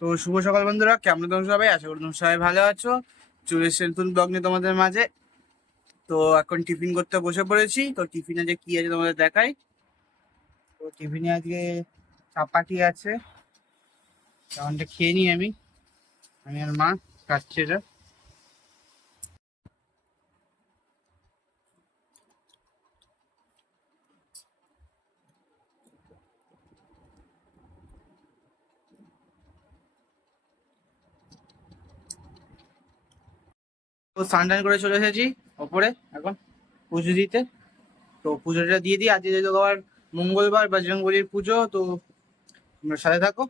তো শুভ সকাল বন্ধুরা, কেমন তোমরা সবাই? আশা করি তোমরা সবাই ভালো আছো। চলে এসেছি নতুন ব্লগ নিয়ে তোমাদের মাঝে। তো এখন টিফিন করতে বসে পড়েছি। তো টিফিনে যে কি আছে তোমাদের দেখাই। তো টিফিনে আজকে চাপাটি আছে, তেমনটা খেয়ে নিই আমি আর মা খাচ্ছে এটা। তো স্নান টান করে চলে এসেছি ওপরে এখন পুজো দিতে। তো পুজোটা দিয়ে দিই, আজকে যেহেতু আবার মঙ্গলবার বজরংবলির পুজো। তো তোমরা সাথে থাকো।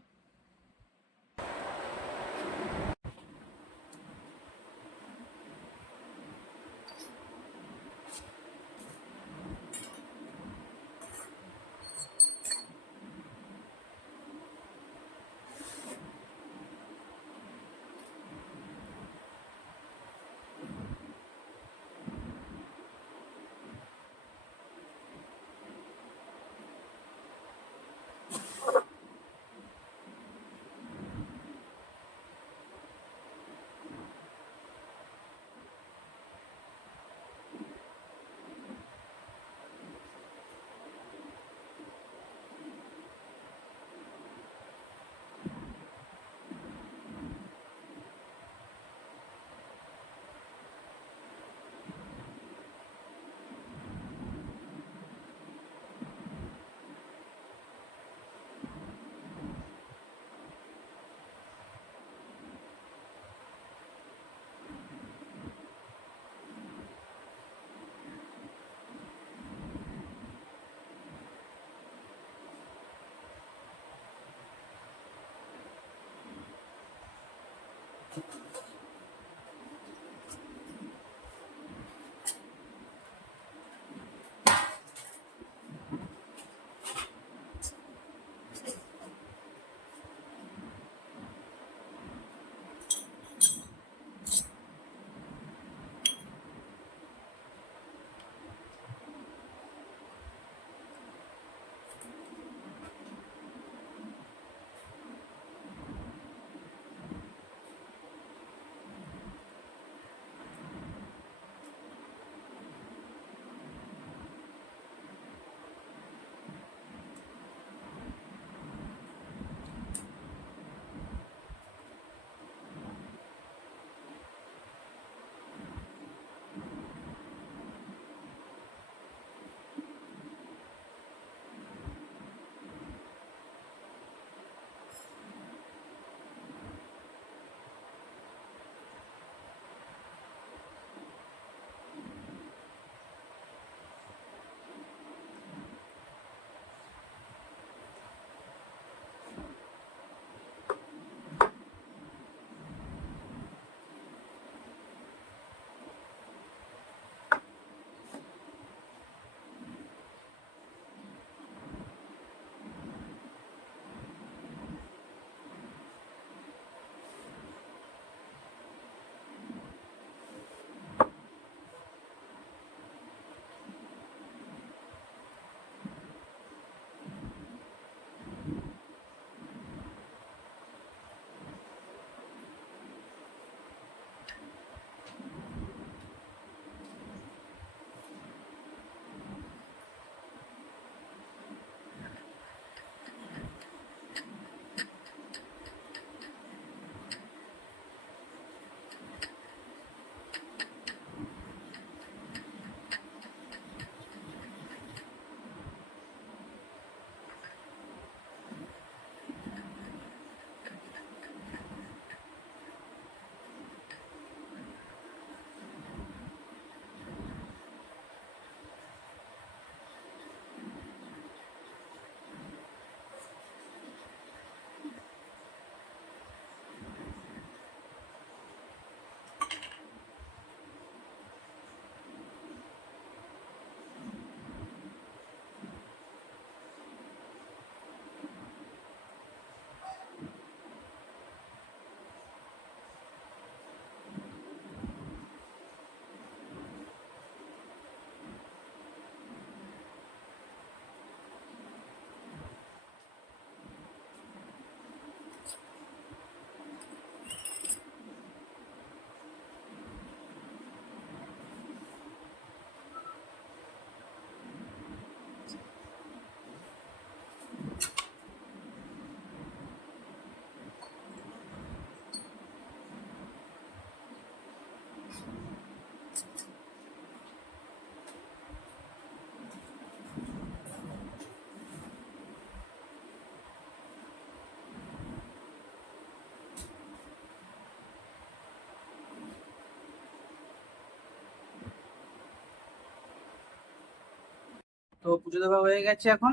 তো পুজো দেওয়া হয়ে গেছে এখন।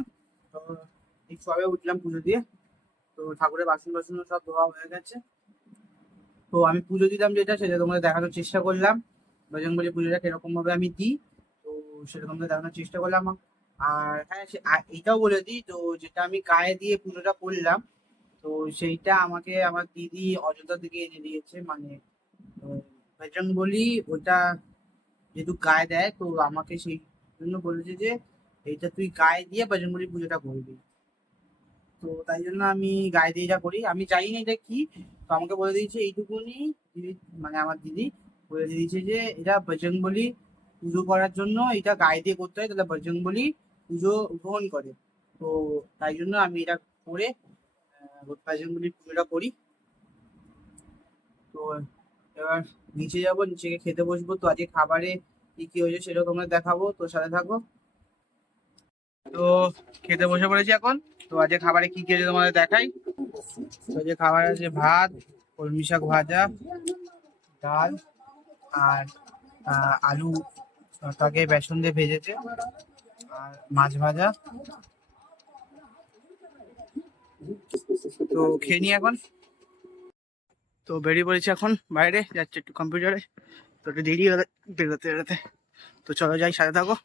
তো এই সবে উঠলাম পুজো দিয়ে। তো ঠাকুরের বাসন বাসন সব ধোয়া হয়ে গেছে। তো আমি পুজো দিলাম যেটা সেটা তোমাদের দেখানোর চেষ্টা করলাম, বজরংবলী পুজোটা কিরকম ভাবে আমি দিই, তো সেটা তোমাদের দেখানোর চেষ্টা করলাম। আর হ্যাঁ, এটাও বলে দিই, তো যেটা আমি গায়ে দিয়ে পুজোটা করলাম, তো সেইটা আমাকে আমার দিদি অযোধ্যা থেকে এনে দিয়েছে। মানে বজরংবলী ওটা যেহেতু গায়ে দেয়, তো আমাকে সেই জন্য বলেছে যে এইটা তুই গায়ে দিয়ে বজরংবলী পুজোটা করবি। তো তাই জন্য আমি গায়ে দিয়ে যা করি, আমি জানি না এটা কি, তো আমাকে বলে দিয়েছে এইটুকুনি দিদি, মানে আমার দিদি বলে দিয়েছে যে এটা বজরংবলী পুজো করার জন্য এটা গায়ে দিয়ে করতে হয়, তাহলে বজরংবলী পুজো গ্রহণ করে। তো তাই জন্য আমি এটা করে বজরংবলী পুজোটা করি। তো এবার নিচে যাবো, নিচে গিয়ে খেতে বসবো। তো আজকে খাবারে কি কি হয়েছে সেটা তোমরা দেখাবো, তো সাথে থাকো। তো খেতে বসে পড়েছি এখন। তো আজকে খাবারে কি কি হয়েছে তোমাদের দেখাই। তো যে খাবার আছে ভাত, কলমি শাক ভাজা, ডাল, আর আলু তাকে বেসন দিয়ে ভেজেছে, আর মাছ ভাজা। তো খেয়ে নি এখন। তো বেরিয়ে পড়েছি এখন, বাইরে যাচ্ছে একটু কম্পিউটারে। তো একটু দেরি হলে বেরোতে বেরোতে। তো চলো যাই, সাথে থাকো।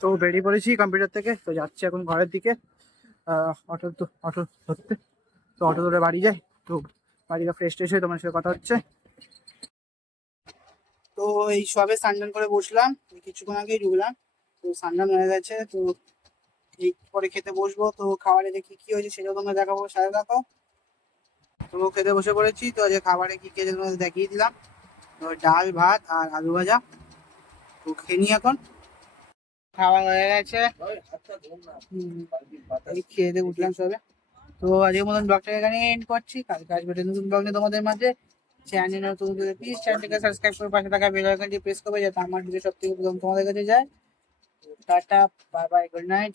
তো বেরিয়ে পড়েছি কম্পিউটার থেকে, তো যাচ্ছি এখন ঘরের দিকে। অটো ধরতে। তো অটো ধরে বাড়ি যাই। তো বাড়িতে ফ্রেশ ট্রেশ হয়ে তোমার সাথে কথা হচ্ছে। তো এই সবে স্নান করে বসলাম, এই কিছুক্ষণ আগেই ঢুকলাম। তো স্নান হয়ে গেছে। তো এই পরে খেতে বসবো। তো খাবারে যে কি কি হয়েছে সেটাও তোমরা দেখাবো, সাথে দেখো। তো খেতে বসে পড়েছি। তো আজকে খাবারে কি কি হয়েছে তোমাদের দেখিয়ে দিলাম। তো ডাল, ভাত আর আলু ভাজা। তো খেয়ে নি এখন। খাওয়া হয়ে গেছে। এই খেয়ে দিয়ে উঠলাম সবে। তো আজকের মতন ব্লগটাকে এখানে এন্ড করছি। কালকে আসবে একটা নতুন ব্লগ নিয়ে তোমাদের মাঝে। চ্যানেল নতুন প্লিজ চ্যানেলটাকে সাবস্ক্রাইব করে পাশে থাকা বেল আইকনটি প্রেস করবে, যাতে আমার ভিডিও সব থেকে প্রথম তোমাদের কাছে যায়। Tata, bye bye, good night.